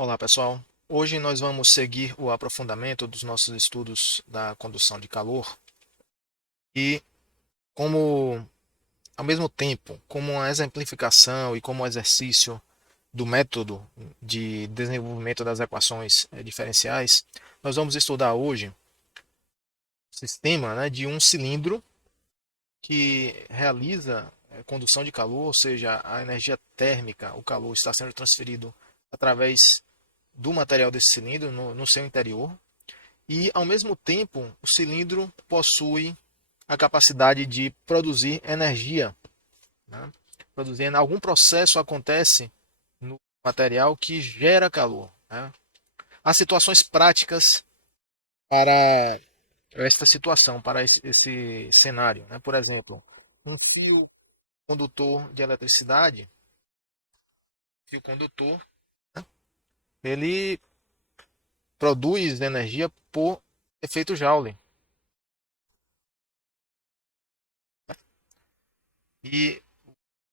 Olá, pessoal. Hoje nós vamos seguir o aprofundamento dos nossos estudos da condução de calor e como ao mesmo tempo, como uma exemplificação e como um exercício do método de desenvolvimento das equações diferenciais, nós vamos estudar hoje o sistema, de um cilindro que realiza condução de calor, ou seja, a energia térmica, o calor está sendo transferido através do material desse cilindro no seu interior. E, ao mesmo tempo, o cilindro possui a capacidade de produzir energia. Né? Produzindo, algum processo acontece no material que gera calor. Né? Há situações práticas para esta situação, para esse cenário. Né? Por exemplo, um fio condutor de eletricidade, fio condutor, né? Ele produz energia por efeito Joule. E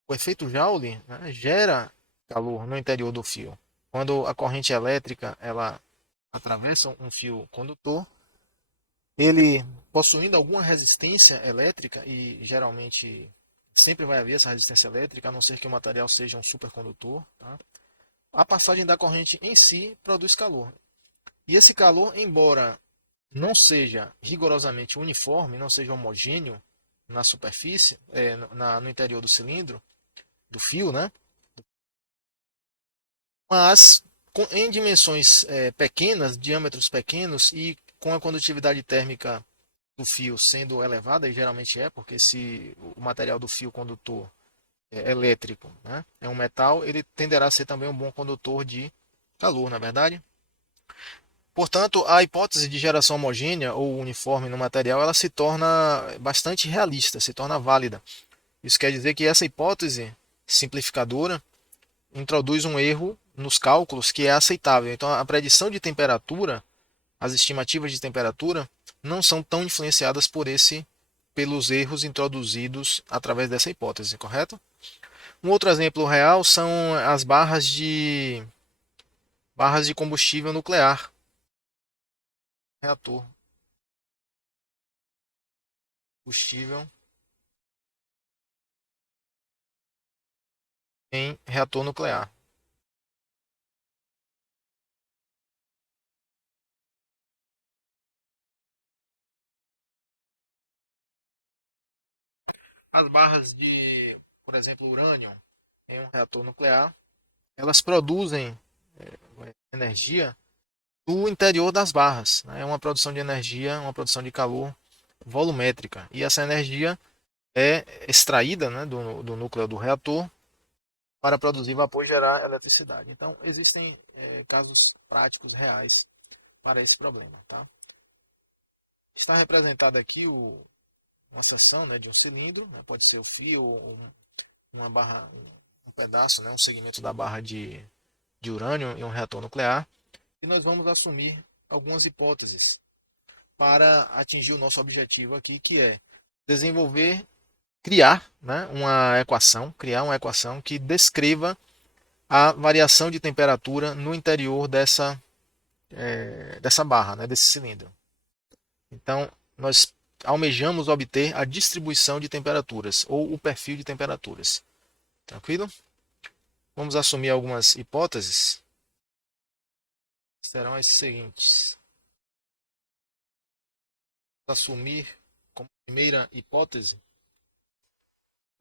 o efeito Joule, né, gera calor no interior do fio. Quando a corrente elétrica ela atravessa um fio condutor, ele possuindo alguma resistência elétrica, e geralmente sempre vai haver essa resistência elétrica, a não ser que o material seja um supercondutor, tá? A passagem da corrente em si produz calor. E esse calor, embora não seja rigorosamente uniforme, não seja homogêneo na superfície, no interior do cilindro, do fio, né? Mas em dimensões pequenas, diâmetros pequenos e com a condutividade térmica do fio sendo elevada, e geralmente é, porque se o material do fio condutor é elétrico, né, é um metal, ele tenderá a ser também um bom condutor de calor, na verdade. Portanto, a hipótese de geração homogênea ou uniforme no material, ela se torna bastante realista, se torna válida. Isso quer dizer que essa hipótese simplificadora introduz um erro nos cálculos que é aceitável. Então, a predição de temperatura, as estimativas de temperatura, não são tão influenciadas pelos erros introduzidos através dessa hipótese, correto? Um outro exemplo real são as barras de combustível nuclear, reator, combustível em reator nuclear. As barras de, por exemplo, urânio em um reator nuclear, elas produzem energia do interior das barras. Né? É uma produção de energia, uma produção de calor volumétrica. E essa energia é extraída, né, do núcleo do reator para produzir vapor e gerar eletricidade. Então, existem casos práticos reais para esse problema. Tá? Está representado aqui uma seção, né, de um cilindro, né, pode ser o fio ou uma barra, um pedaço, né, um segmento da barra de urânio em um reator nuclear. E nós vamos assumir algumas hipóteses para atingir o nosso objetivo aqui, que é desenvolver, criar, né, criar uma equação que descreva a variação de temperatura no interior dessa barra, né, desse cilindro. Então, nós almejamos obter a distribuição de temperaturas ou o perfil de temperaturas. Tranquilo? Vamos assumir algumas hipóteses. Serão as seguintes. Vamos assumir como primeira hipótese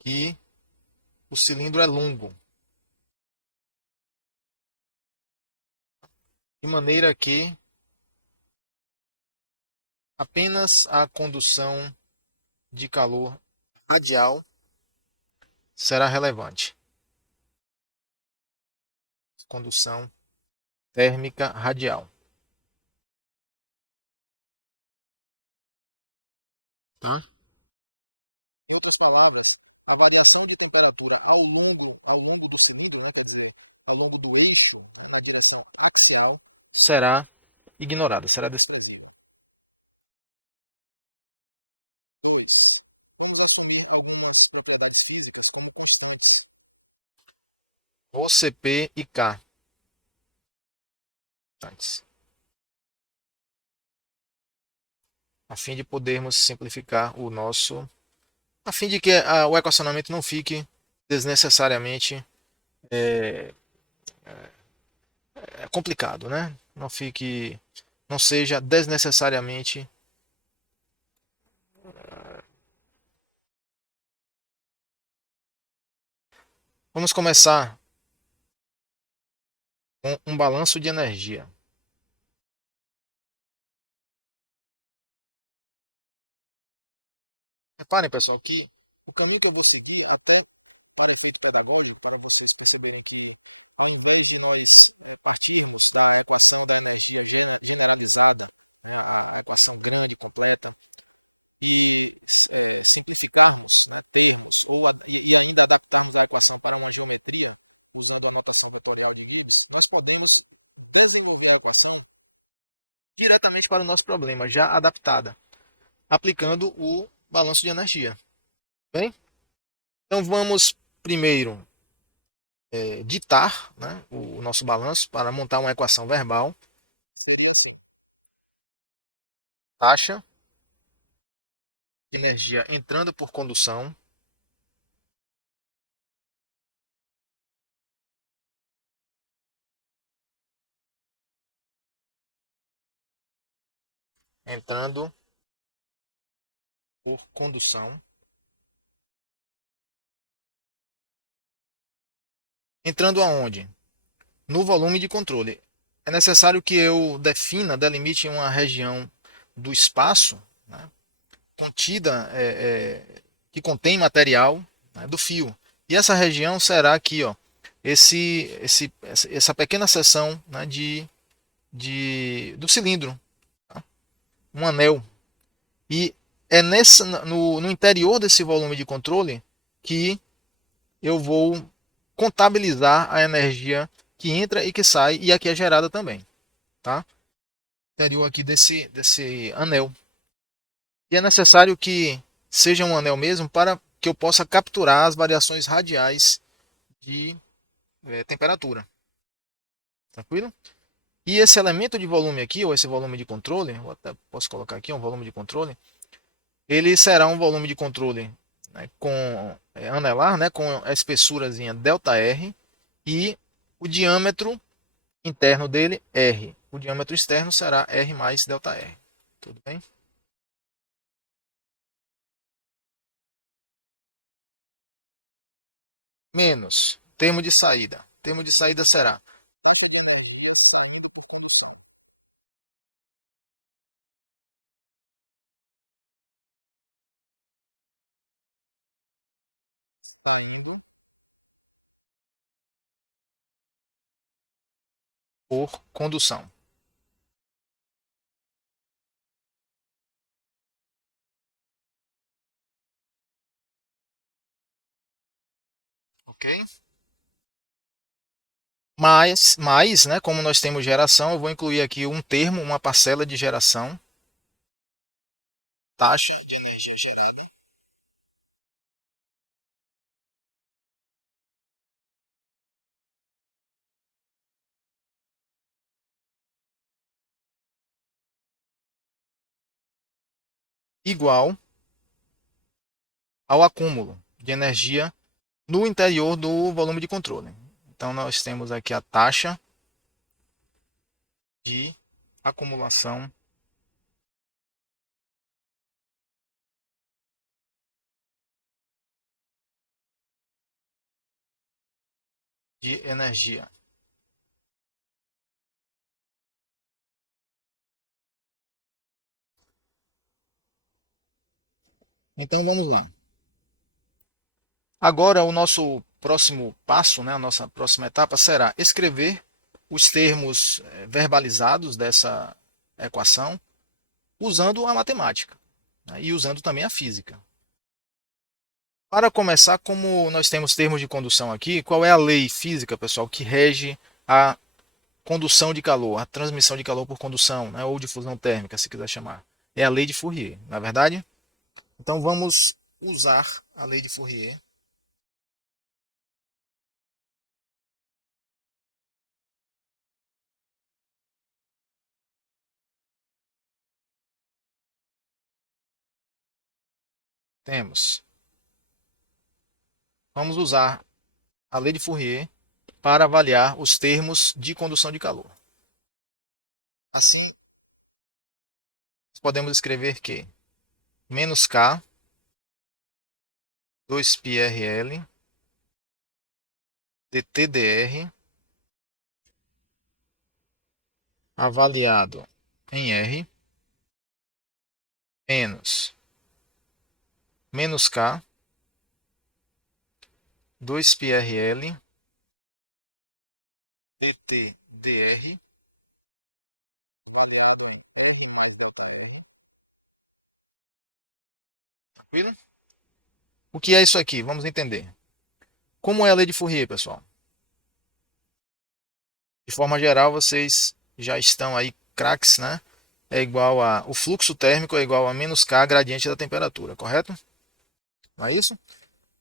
que o cilindro é longo, de maneira que apenas a condução de calor radial será relevante. Condução térmica radial. Tá? Em outras palavras, a variação de temperatura ao longo do cilindro, né, quer dizer, ao longo do eixo, tá, na direção axial, será ignorada, será desprezível. 2. Vamos assumir algumas propriedades físicas como constantes. OCP e K. importantes, a fim de podermos simplificar o nosso, a fim de que o equacionamento não fique desnecessariamente é, complicado, né? Não fique, não seja desnecessariamente. Vamos começar com um balanço de energia. Reparem, pessoal, que o caminho que eu vou seguir até para o efeito pedagógico, para vocês perceberem que, ao invés de nós partirmos da equação da energia generalizada, a equação grande, completa, e simplificarmos termos, e ainda adaptarmos a equação para uma geometria, usando a notação vetorial de Gibbs, nós podemos desenvolver a equação diretamente para o nosso problema, já adaptada, aplicando o balanço de energia. Bem? Então vamos primeiro ditar, né, o nosso balanço para montar uma equação verbal. Taxa de energia entrando por condução entrando por condução. Entrando aonde? No volume de controle. É necessário que eu delimite uma região do espaço, né, contida, que contém material, né, do fio. E essa região será aqui, ó, essa pequena seção, né, do cilindro, tá? Um anel. E é no interior desse volume de controle que eu vou contabilizar a energia que entra e que sai e aqui é gerada também, tá? Interior aqui desse anel. E é necessário que seja um anel mesmo para que eu possa capturar as variações radiais de temperatura. Tranquilo? E esse elemento de volume aqui, ou esse volume de controle, eu até posso colocar aqui um volume de controle, ele será um volume de controle, né, com anelar, né, com a espessurazinha ΔR e o diâmetro interno dele R. O diâmetro externo será R mais ΔR. Tudo bem? Menos termo de saída. Termo de saída será saindo por condução. Ok? Mais, né, como nós temos geração, eu vou incluir aqui um termo, uma parcela de geração, taxa de energia gerada, igual ao acúmulo de energia no interior do volume de controle. Então, nós temos aqui a taxa de acumulação de energia. Então, vamos lá. Agora, o nosso próximo passo, né, a nossa próxima etapa será escrever os termos verbalizados dessa equação usando a matemática, né, e usando também a física. Para começar, como nós temos termos de condução aqui, qual é a lei física, pessoal, que rege a condução de calor, a transmissão de calor por condução, né, ou difusão térmica, se quiser chamar? É a lei de Fourier, na é verdade? Então vamos usar a lei de Fourier Temos. Vamos usar a lei de Fourier para avaliar os termos de condução de calor. Assim, podemos escrever que menos K, 2πrl, dTdr, avaliado em R, menos K, 2πrl, dTdr, tranquilo? O que é isso aqui? Vamos entender. Como é a lei de Fourier, pessoal? De forma geral, vocês já estão aí craques, né? O fluxo térmico é igual a menos K gradiente da temperatura, correto? Não é isso?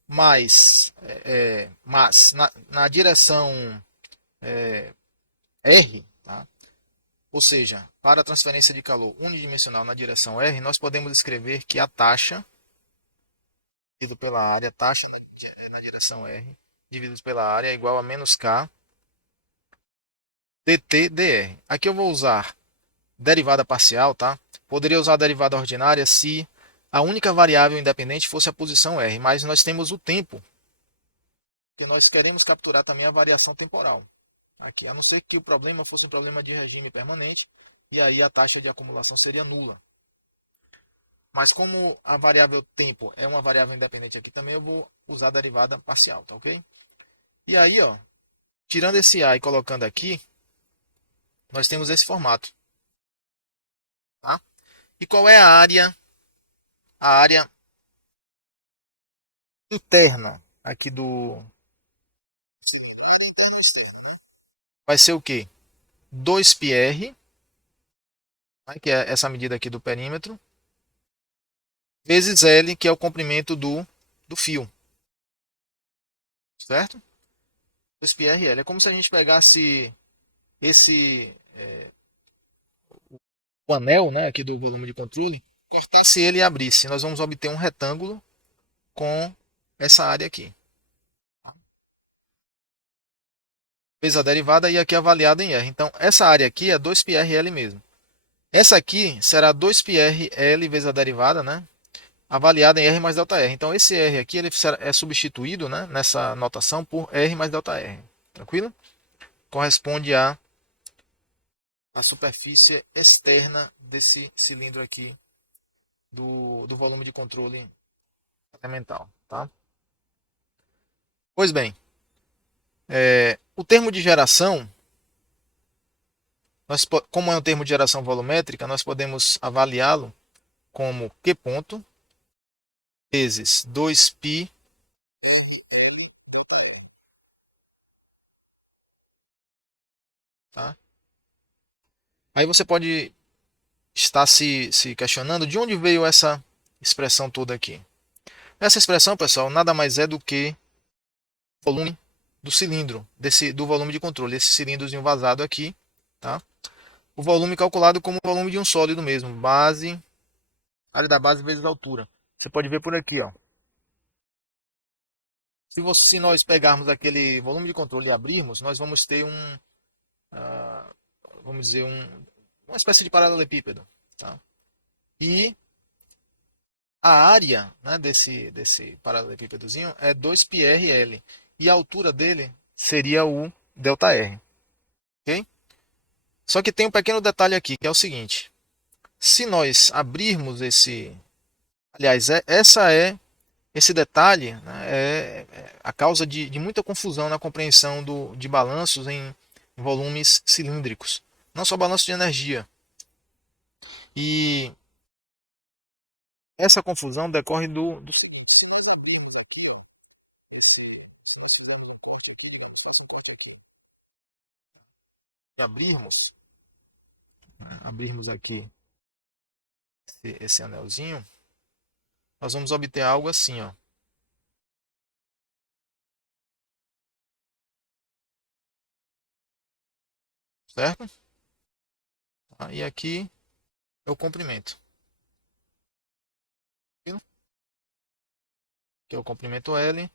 Mas na direção R, tá? Ou seja, para a transferência de calor unidimensional na direção R, nós podemos escrever que a taxa dividido pela área, taxa na direção R, dividido pela área é igual a menos K dt dr. Aqui eu vou usar derivada parcial, tá? Poderia usar a derivada ordinária se a única variável independente fosse a posição R, mas nós temos o tempo, que nós queremos capturar também a variação temporal. Aqui, a não ser que o problema fosse um problema de regime permanente, e aí a taxa de acumulação seria nula. Mas como a variável tempo é uma variável independente aqui também, eu vou usar a derivada parcial, tá ok? E aí, ó, tirando esse A e colocando aqui, nós temos esse formato, tá? E qual é a área interna aqui do... Vai ser o quê? 2πr, né, que é essa medida aqui do perímetro, vezes L, que é o comprimento do fio, certo? 2πrl. É como se a gente pegasse esse o anel, né, aqui do volume de controle, cortasse ele e abrisse. Nós vamos obter um retângulo com essa área aqui. Fez a derivada e aqui avaliada em R. Então, essa área aqui é 2πrl mesmo. Essa aqui será 2πrl vezes a derivada, né? Avaliada em R mais ΔR. Então, esse R aqui ele é substituído, né, nessa notação por R mais ΔR. Tranquilo? Corresponde a superfície externa desse cilindro aqui do volume de controle elemental. Tá? Pois bem, o termo de geração, como é um termo de geração volumétrica, nós podemos avaliá-lo como Q ponto vezes 2π. Tá? Aí você pode estar se questionando de onde veio essa expressão toda aqui. Essa expressão, pessoal, nada mais é do que o volume do cilindro, do volume de controle, esse cilindrozinho vazado aqui. Tá? O volume calculado como o volume de um sólido mesmo, área da base vezes a altura. Você pode ver por aqui, ó. Se nós pegarmos aquele volume de controle e abrirmos, nós vamos ter ah, vamos dizer, uma espécie de paralelepípedo. Tá? E a área, né, desse paralelepípedozinho é 2πrl. E a altura dele seria o ΔR. Ok? Só que tem um pequeno detalhe aqui, que é o seguinte. Se nós abrirmos aliás, esse detalhe, né, é a causa de muita confusão na compreensão de balanços em volumes cilíndricos. Não só balanço de energia. E essa confusão decorre do seguinte. Se nós abrirmos aqui, ó, se nós fizermos um corte aqui, um corte aqui, e abrirmos aqui esse anelzinho, nós vamos obter algo assim, ó. Certo? E aqui é o comprimento. que é o comprimento L.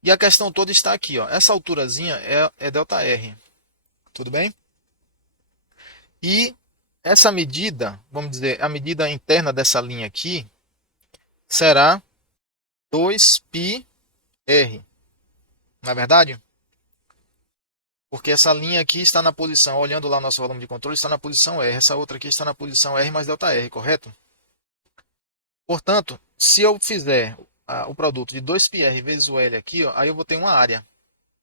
E a questão toda está aqui, ó. Essa alturazinha é ΔR. Tudo bem? E essa medida, vamos dizer, a medida interna dessa linha aqui será 2πr. Não é verdade? Porque essa linha aqui está na posição, olhando lá o nosso volume de controle, está na posição R. Essa outra aqui está na posição R mais ΔR, correto? Portanto, se eu fizer o produto de 2πr vezes o L aqui, ó, aí eu vou ter uma área,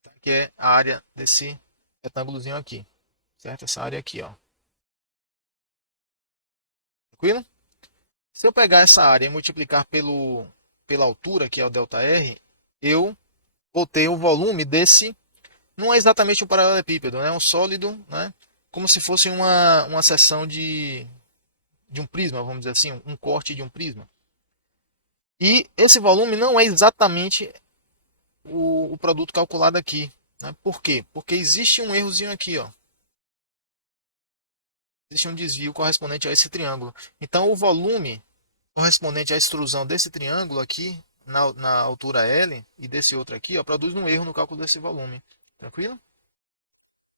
tá? Que é a área desse retângulozinho aqui, certo? Essa área aqui, ó. Tranquilo? Se eu pegar essa área e multiplicar pela altura, que é o ΔR, eu vou ter o volume desse, não é exatamente um paralelepípedo, né? É um sólido, né? Como se fosse uma seção de um prisma, vamos dizer assim, um corte de um prisma. E esse volume não é exatamente o produto calculado aqui, né? Por quê? Porque existe um errozinho aqui, ó. Existe um desvio correspondente a esse triângulo. Então, o volume correspondente à extrusão desse triângulo aqui, na altura L, e desse outro aqui, ó, produz um erro no cálculo desse volume. Tranquilo?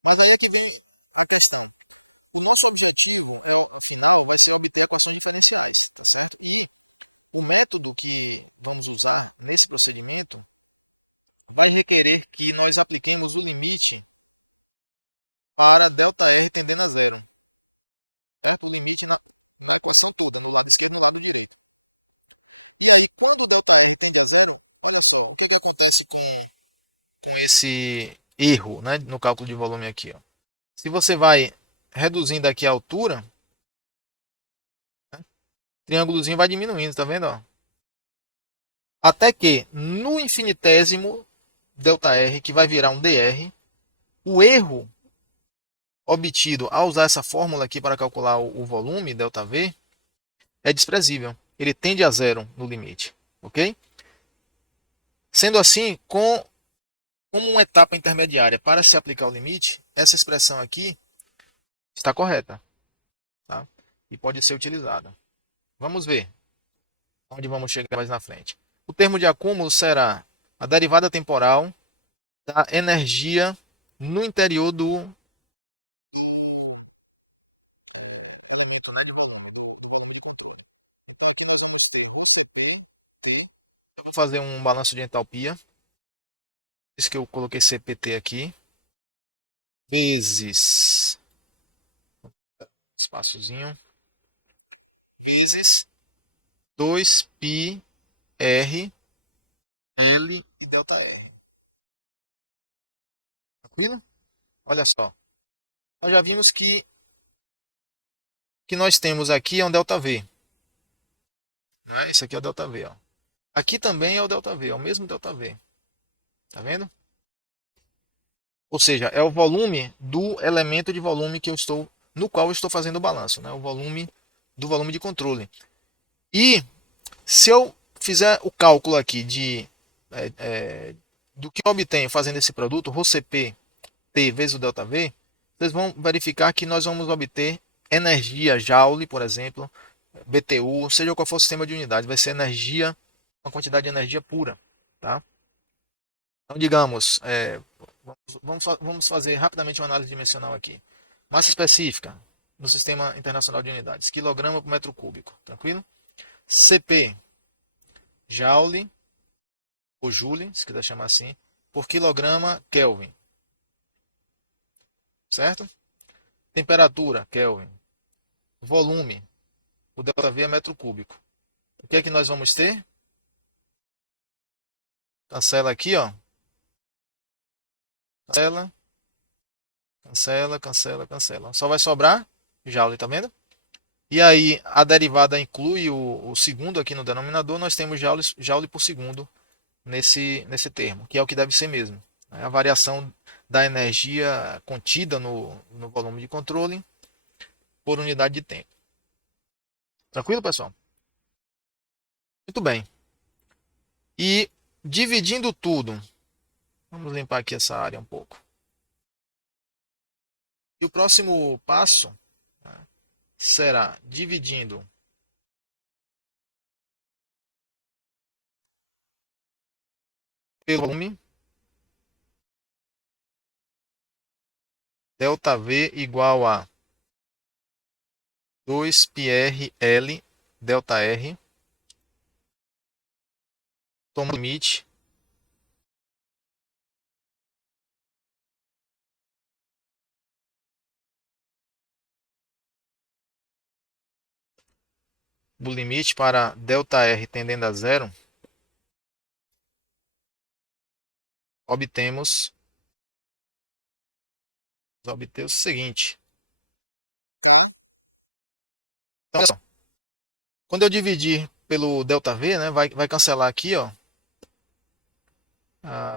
Mas aí é que vem a questão. O nosso objetivo, afinal, vai ser obter equações diferenciais, tá certo? E o método que vamos usar nesse procedimento vai requerer que nós apliquemos um limite para ΔN tendendo a zero. Tá? O limite na equação toda, no lado esquerdo e no lado direito. E aí, quando o ΔN tende a zero, olha só, o que acontece com esse erro, né, no cálculo de volume aqui, ó. Se você vai reduzindo aqui a altura, né, o triângulozinho vai diminuindo, tá vendo? Ó? Até que no infinitésimo ΔR, que vai virar um dr, o erro obtido ao usar essa fórmula aqui para calcular o volume, ΔV, é desprezível. Ele tende a zero no limite, ok? Sendo assim, como uma etapa intermediária para se aplicar o limite, essa expressão aqui está correta, tá? E pode ser utilizada. Vamos ver onde vamos chegar mais na frente. O termo de acúmulo será a derivada temporal da energia no interior do... Então, aqui nós vamos ter o CP, vou fazer um balanço de entalpia. Isso que eu coloquei CPT aqui. Vezes, espaçozinho, vezes 2πr L e ΔR. Tranquilo? Olha só. Nós já vimos que nós temos aqui é um ΔV. Né? Esse aqui é o ΔV. Ó. Aqui também é o ΔV, é o mesmo ΔV. Tá vendo? Ou seja, é o volume do elemento de volume que eu estou, no qual eu estou fazendo o balanço, né? O volume do volume de controle. E se eu fizer o cálculo aqui do que eu obtenho fazendo esse produto, ρCp T vezes o ΔV, vocês vão verificar que nós vamos obter energia Joule, por exemplo, BTU, seja qual for o sistema de unidade, vai ser energia, uma quantidade de energia pura, tá? Então, digamos, vamos fazer rapidamente uma análise dimensional aqui. Massa específica no Sistema Internacional de Unidades, quilograma por metro cúbico, tranquilo? CP, Joule, ou Joule, se quiser chamar assim, por quilograma Kelvin, certo? Temperatura, Kelvin. Volume, o ΔV é metro cúbico. O que é que nós vamos ter? Cancela aqui, ó. Cancela, cancela, cancela, cancela. Só vai sobrar Joule, tá vendo? E aí a derivada inclui o segundo aqui no denominador, nós temos Joule por segundo nesse termo, que é o que deve ser mesmo. A variação da energia contida no volume de controle por unidade de tempo. Tranquilo, pessoal? Muito bem. E dividindo tudo, vamos limpar aqui essa área um pouco. E o próximo passo, né, será dividindo pelo volume ΔV igual a 2πrL ΔR, toma o limite do limite para ΔR tendendo a zero, obtemos obter o seguinte. Então, olha só, quando eu dividir pelo ΔV, né, vai cancelar aqui, ó.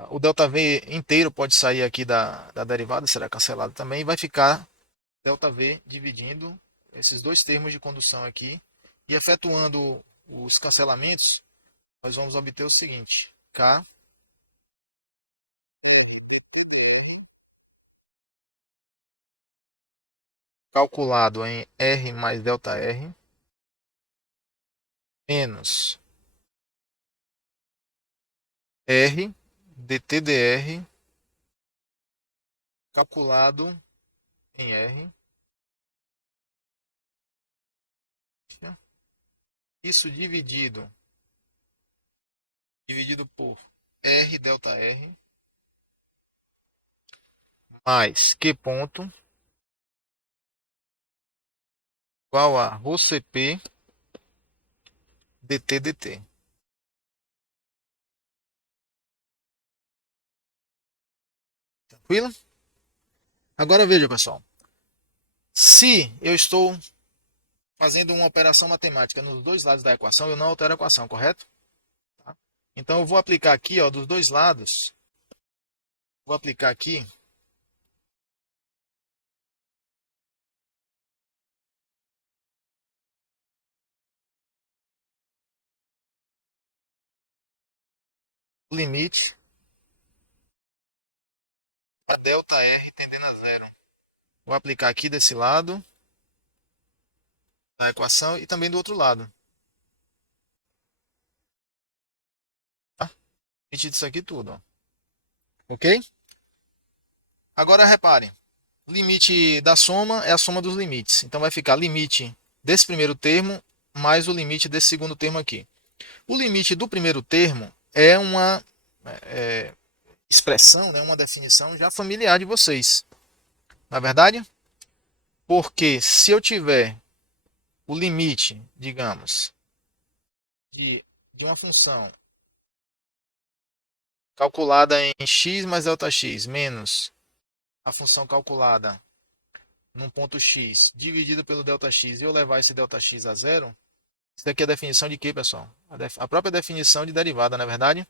O ΔV inteiro pode sair aqui da derivada, será cancelado também, e vai ficar ΔV dividindo esses dois termos de condução aqui. E efetuando os cancelamentos, nós vamos obter o seguinte: K calculado em R mais ΔR menos R dTdr calculado em R. Isso dividido por R ΔR mais Q ponto igual a ρCp dT. Tranquilo? Agora veja, pessoal. Se eu estou fazendo uma operação matemática nos dois lados da equação, eu não altero a equação, correto? Tá? Então eu vou aplicar aqui, ó, dos dois lados. Vou aplicar aqui o limite para ΔR tendendo a zero. Vou aplicar aqui desse lado da equação e também do outro lado. Tá? Limite disso aqui tudo. Ó. Ok? Agora reparem. O limite da soma é a soma dos limites. Então vai ficar limite desse primeiro termo mais o limite desse segundo termo aqui. O limite do primeiro termo é uma expressão, né, uma definição já familiar de vocês. Na verdade, porque se eu tiver o limite, digamos, de uma função calculada em x mais ΔX menos a função calculada num ponto x dividido pelo ΔX e eu levar esse ΔX a zero, isso daqui é a definição de quê, pessoal? A própria definição de derivada, na verdade?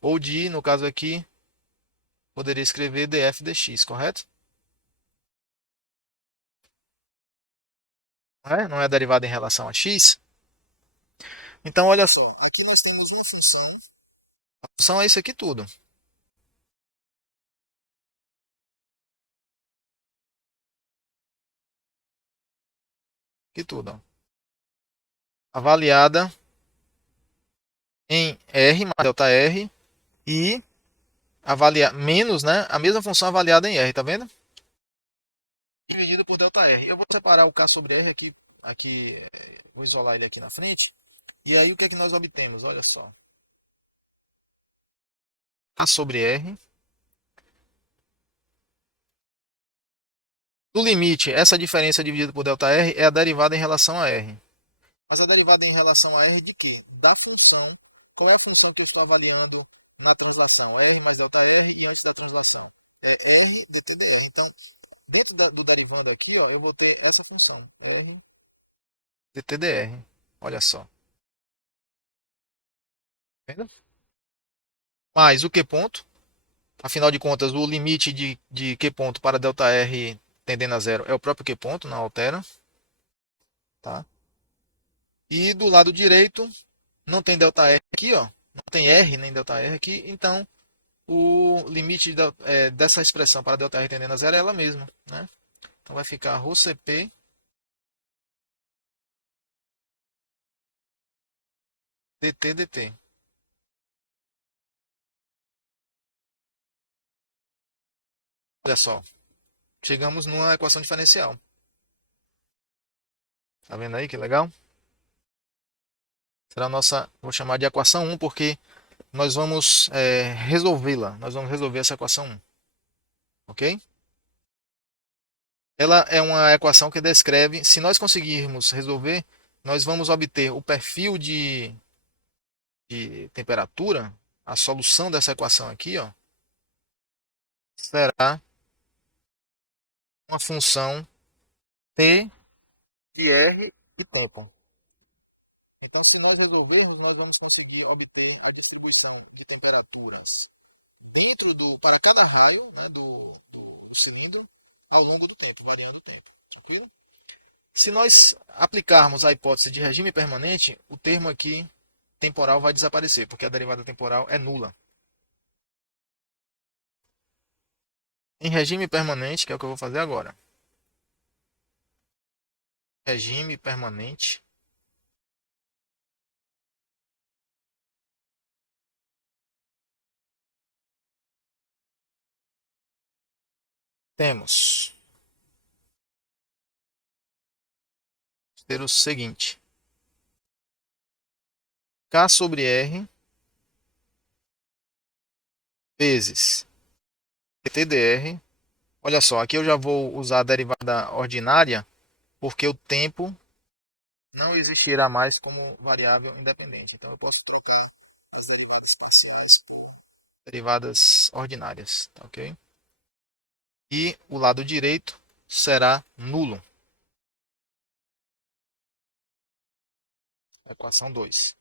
Ou de, no caso aqui, poderia escrever df dx, correto? Não é a derivada em relação a x? Então, olha só. Aqui nós temos uma função. A função é isso aqui tudo. Aqui tudo. Ó. Avaliada em R mais ΔR e menos, né? A mesma função avaliada em R, tá vendo? Dividido por ΔR. Eu vou separar o K sobre R aqui, vou isolar ele aqui na frente. E aí o que é que nós obtemos? Olha só. K sobre R. No limite, essa diferença dividida por ΔR é a derivada em relação a R. Mas a derivada em relação a R de quê? Da função. Qual é a função que eu estou avaliando na translação? R mais ΔR e antes da translação. É R dTdr. Então, dentro do derivando aqui, ó, eu vou ter essa função. R dTdr. Olha só. Vendo? Mais o Q ponto. Afinal de contas, o limite de Q ponto para ΔR tendendo a zero é o próprio Q ponto, não altera. Tá? E do lado direito, não tem ΔR aqui, ó. Não tem R nem ΔR aqui, então o limite dessa expressão para ΔR tendendo a zero é ela mesma. Né? Então vai ficar ρCp dt. Olha só, chegamos numa equação diferencial. Tá vendo aí que legal? Será a nossa, vou chamar de equação 1, porque nós vamos resolvê-la. Nós vamos resolver essa equação 1, ok? Ela é uma equação que descreve, se nós conseguirmos resolver, nós vamos obter o perfil de temperatura, a solução dessa equação aqui, ó, será uma função t de r e tempo. Então, se nós resolvermos, nós vamos conseguir obter a distribuição de temperaturas dentro para cada raio, né, do cilindro ao longo do tempo, variando o tempo. Tranquilo? Se nós aplicarmos a hipótese de regime permanente, o termo aqui temporal vai desaparecer, porque a derivada temporal é nula. Em regime permanente, que é o que eu vou fazer agora. Regime permanente. Temos ter o seguinte: K sobre R vezes TDR. Olha só, aqui eu já vou usar a derivada ordinária, porque o tempo não existirá mais como variável independente. Então eu posso trocar as derivadas parciais por derivadas ordinárias, tá ok? E o lado direito será nulo. Equação 2.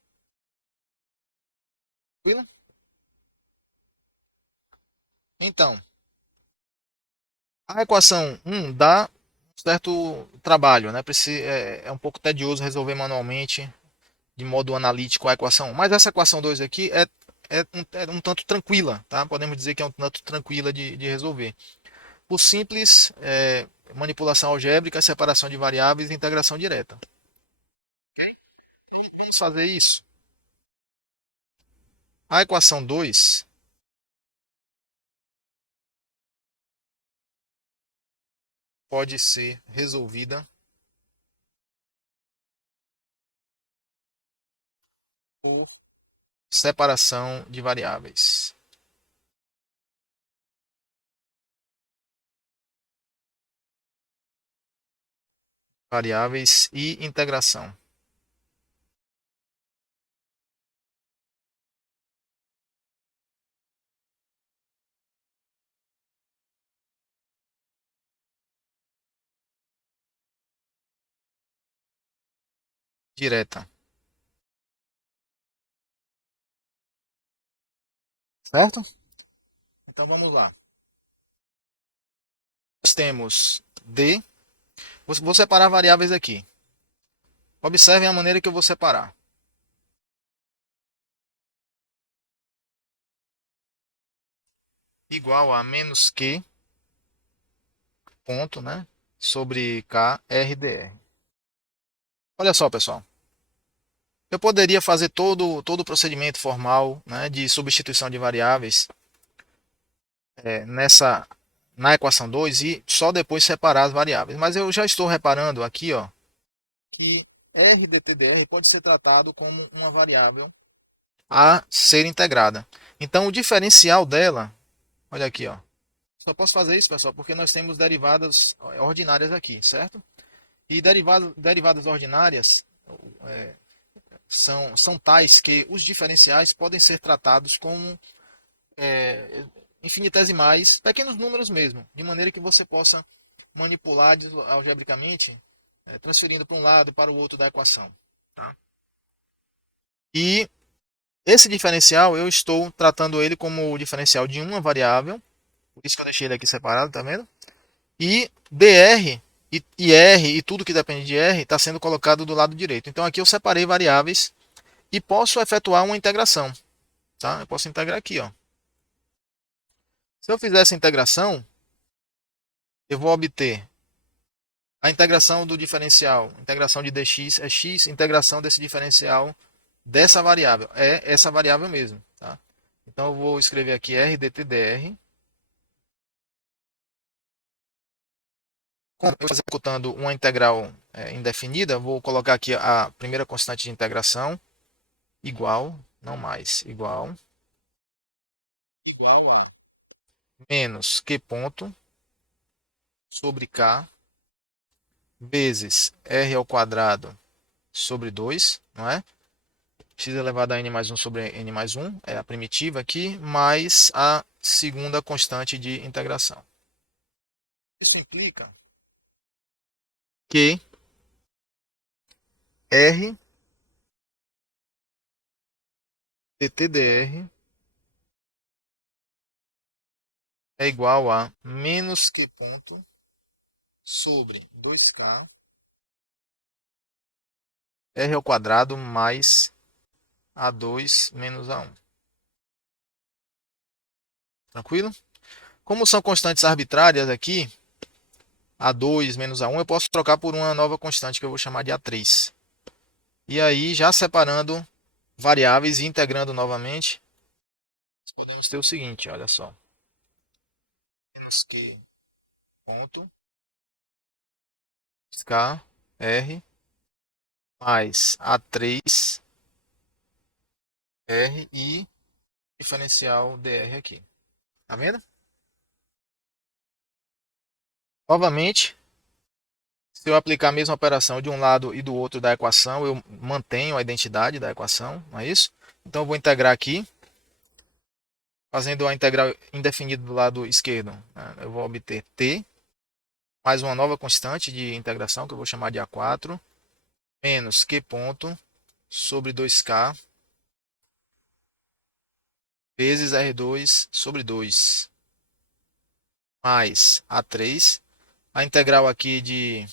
Tranquilo? Então, a equação 1 dá um certo trabalho, né? É um pouco tedioso resolver manualmente, de modo analítico, a equação 1. Mas essa equação 2 aqui é um tanto tranquila, tá? Podemos dizer que é um tanto tranquila de resolver. Por simples manipulação algébrica, separação de variáveis e integração direta. Ok? Vamos fazer isso. A equação 2 pode ser resolvida por separação de variáveis. Variáveis e integração direta. Certo? Então vamos lá. Nós temos D. Vou separar variáveis aqui. Observem a maneira que eu vou separar. Igual a menos Q, ponto, né? Sobre K, RDR. Olha só, pessoal. Eu poderia fazer todo o procedimento formal, né, de substituição de variáveis na equação 2 e só depois separar as variáveis. Mas eu já estou reparando aqui, ó, que R dTdr pode ser tratado como uma variável a ser integrada. Então o diferencial dela, olha aqui, ó. Só posso fazer isso, pessoal, porque nós temos derivadas ordinárias aqui, certo? E derivadas ordinárias são tais que os diferenciais podem ser tratados como infinitesimais, pequenos números mesmo, de maneira que você possa manipular algebricamente, transferindo para um lado e para o outro da equação. Tá? E esse diferencial, eu estou tratando ele como o diferencial de uma variável, por isso que eu deixei ele aqui separado, tá vendo? E dr e r e tudo que depende de r está sendo colocado do lado direito. Então aqui eu separei variáveis e posso efetuar uma integração. Tá? Eu posso integrar aqui. Ó. Se eu fizer essa integração, eu vou obter a integração do diferencial. Integração de dx é x, integração desse diferencial dessa variável. É essa variável mesmo. Tá? Então eu vou escrever aqui r dtdr Como eu estou executando uma integral indefinida, vou colocar aqui a primeira constante de integração igual, não mais, igual a menos q ponto sobre k vezes r ao quadrado sobre 2, não é? X elevado a n mais 1 sobre n mais 1, é a primitiva aqui, mais a segunda constante de integração. Isso implica que r dt dr é igual a menos q ponto sobre 2k r ao quadrado mais a2 menos a1. Tranquilo? Como são constantes arbitrárias aqui, a2 menos a1, eu posso trocar por uma nova constante que eu vou chamar de a3. E aí, já separando variáveis e integrando novamente, podemos ter o seguinte, olha só. Menos q ponto k r mais a3 r e diferencial dr aqui. Tá vendo? Novamente, se eu aplicar a mesma operação de um lado e do outro da equação, eu mantenho a identidade da equação, não é isso? Então eu vou integrar aqui, fazendo a integral indefinida do lado esquerdo. Eu vou obter t mais uma nova constante de integração, que eu vou chamar de A4, menos Q ponto sobre 2K vezes R2 sobre 2, mais A3. A integral aqui de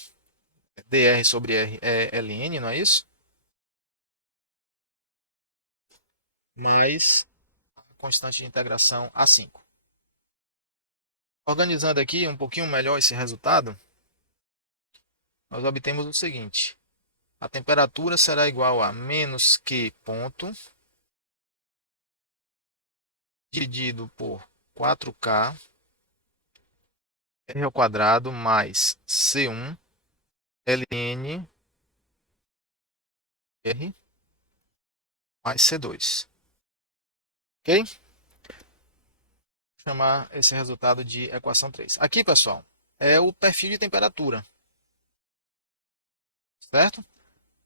dr sobre r é ln, não é isso? Mais a constante de integração A5. Organizando aqui um pouquinho melhor esse resultado, nós obtemos o seguinte. A temperatura será igual a menos Q ponto dividido por 4K r ao quadrado mais C1 ln r mais C2. Ok? Vou chamar esse resultado de equação 3. Aqui, pessoal, é o perfil de temperatura. Certo?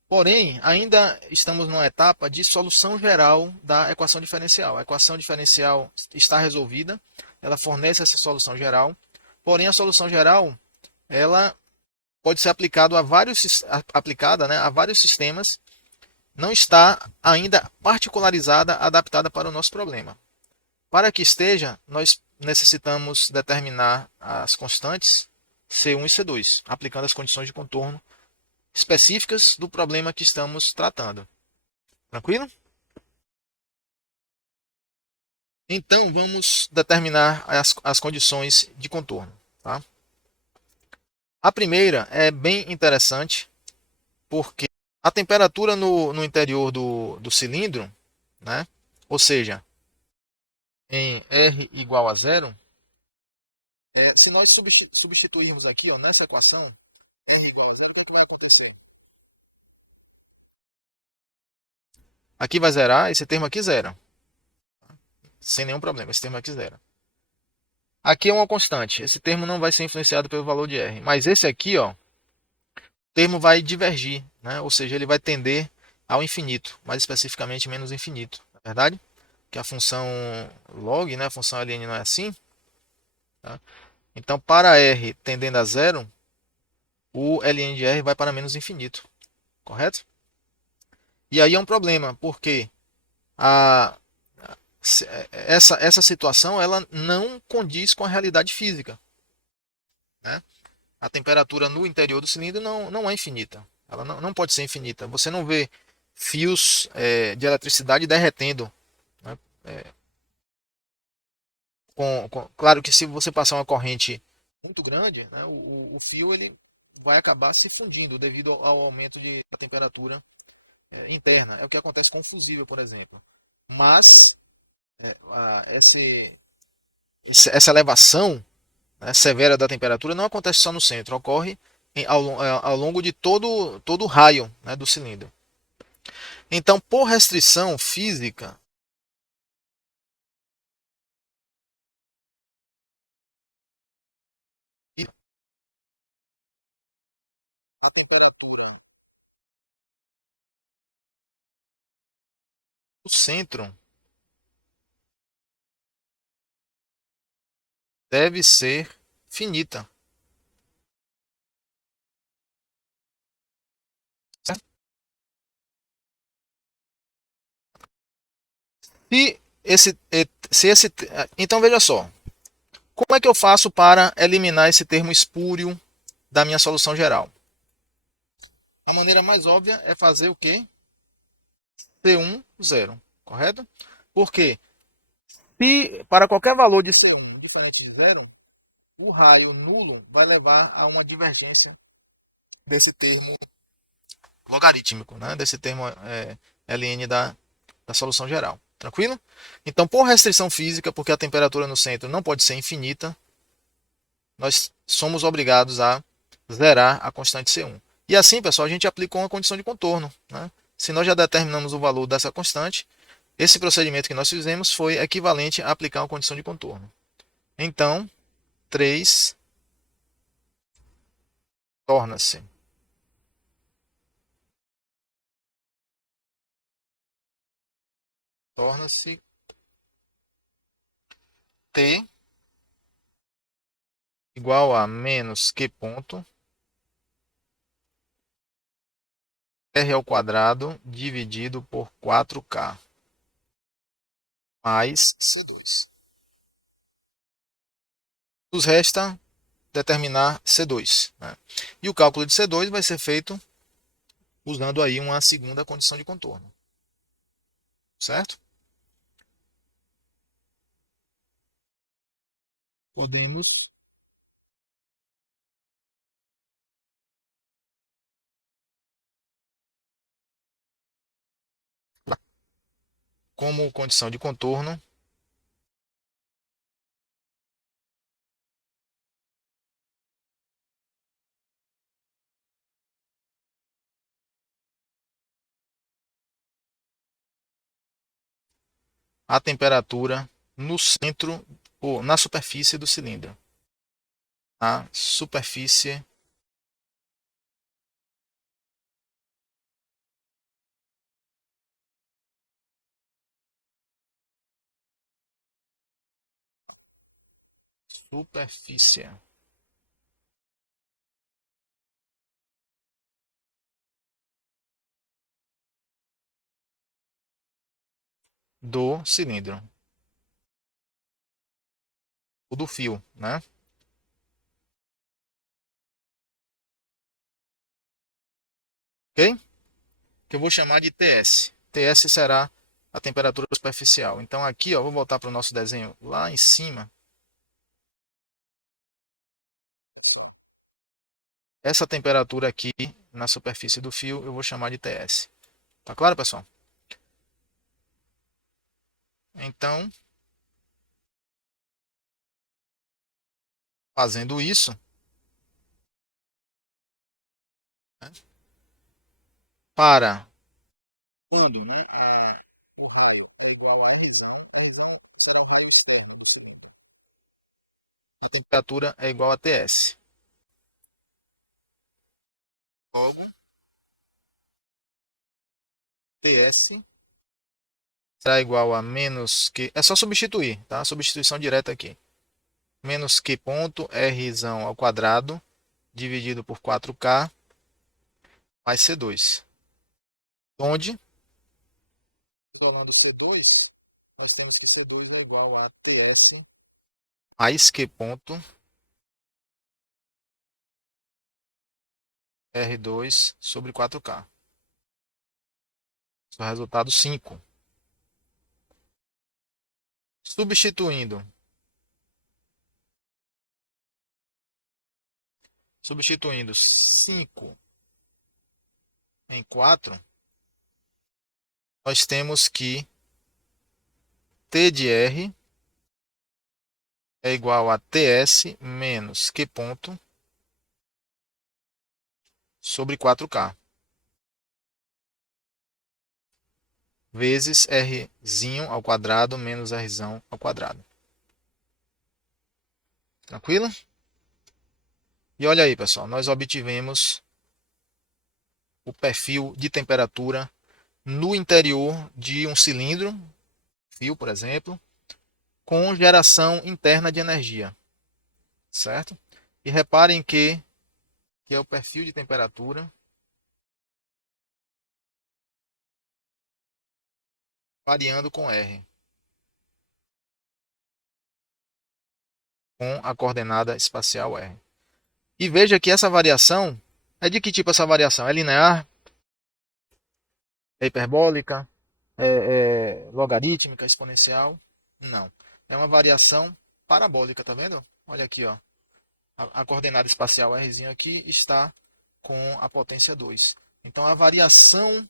Porém, ainda estamos numa etapa de solução geral da equação diferencial. A equação diferencial está resolvida, ela fornece essa solução geral. Porém, a solução geral ela pode ser aplicada, né, a vários sistemas, não está ainda particularizada, adaptada para o nosso problema. Para que esteja, nós necessitamos determinar as constantes C1 e C2, aplicando as condições de contorno específicas do problema que estamos tratando. Tranquilo? Então, vamos determinar as condições de contorno. Tá? A primeira é bem interessante, porque a temperatura no interior do cilindro, né? Ou seja, em R igual a zero, se nós substituirmos aqui ó, nessa equação, R igual a zero, o que vai acontecer? Aqui vai zerar, esse termo aqui zera. Sem nenhum problema, esse termo aqui zera. Aqui é uma constante, esse termo não vai ser influenciado pelo valor de R. Mas esse aqui, ó, o termo vai divergir, né? Ou seja, ele vai tender ao infinito, mais especificamente menos infinito, não é verdade? Que a função log, né, a função ln não é assim. Tá? Então, para R tendendo a zero, o ln de R vai para menos infinito, correto? E aí é um problema, porque a, essa situação ela não condiz com a realidade física. Né? A temperatura no interior do cilindro não é infinita. Ela não pode ser infinita. Você não vê fios de eletricidade derretendo. Né? Claro que se você passar uma corrente muito grande, né, o fio ele vai acabar se fundindo devido ao aumento da temperatura interna. É o que acontece com o fusível, por exemplo. Mas essa elevação né, severa da temperatura não acontece só no centro, ocorre ao longo de todo o raio, né, do cilindro. Então, por restrição física, a temperatura do centro deve ser finita. Certo? Se então veja só, como é que eu faço para eliminar esse termo espúrio da minha solução geral? A maneira mais óbvia é fazer o quê? C1, zero, correto? Porque se para qualquer valor de C1 diferente de zero, o raio nulo vai levar a uma divergência desse termo logarítmico, né? Desse termo ln da solução geral. Tranquilo? Então, por restrição física, porque a temperatura no centro não pode ser infinita, nós somos obrigados a zerar a constante C1. E assim, pessoal, a gente aplicou uma condição de contorno, né? Se nós já determinamos o valor dessa constante, esse procedimento que nós fizemos foi equivalente a aplicar uma condição de contorno. Então, 3 torna-se torna-se T igual a menos Q ponto R ao quadrado dividido por 4K mais C2. Nos resta determinar C2, né? E o cálculo de C2 vai ser feito usando aí uma segunda condição de contorno, certo? Podemos, como condição de contorno, a temperatura no centro ou na superfície do cilindro. A superfície superfície do cilindro, ou do fio, né? Ok? Que eu vou chamar de TS. TS será a temperatura superficial. Então aqui, ó, vou voltar para o nosso desenho lá em cima. Essa temperatura aqui na superfície do fio eu vou chamar de TS. Tá claro, pessoal? Então, fazendo isso, né, para quando, né, o raio é igual a emisão será o raio externo do cilindro. A temperatura é igual a TS. Logo, TS será igual a menos Q. É só substituir, tá? Substituição direta aqui. Menos Q ponto R ao quadrado dividido por 4K mais C2. Onde, isolando C2, nós temos que C2 é igual a TS mais Q ponto R2 sobre 4K. Isso é o resultado 5. Substituindo, substituindo 5 em 4, nós temos que T de R é igual a TS menos Q ponto sobre 4K, vezes Rzinho ao quadrado menos Rzão ao quadrado. Tranquilo? E olha aí, pessoal, nós obtivemos o perfil de temperatura no interior de um cilindro, fio, por exemplo, com geração interna de energia, certo? E reparem que é o perfil de temperatura variando com R, com a coordenada espacial R. E veja que essa variação é de que tipo essa variação? É linear? É hiperbólica? É logarítmica, exponencial? Não. É uma variação parabólica, tá vendo? Olha aqui, ó. A coordenada espacial R aqui está com a potência 2. Então, a variação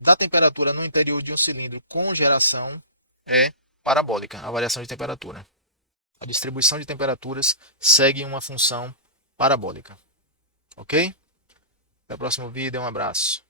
da temperatura no interior de um cilindro com geração é parabólica, a variação de temperatura. A distribuição de temperaturas segue uma função parabólica. Ok? Até o próximo vídeo, um abraço.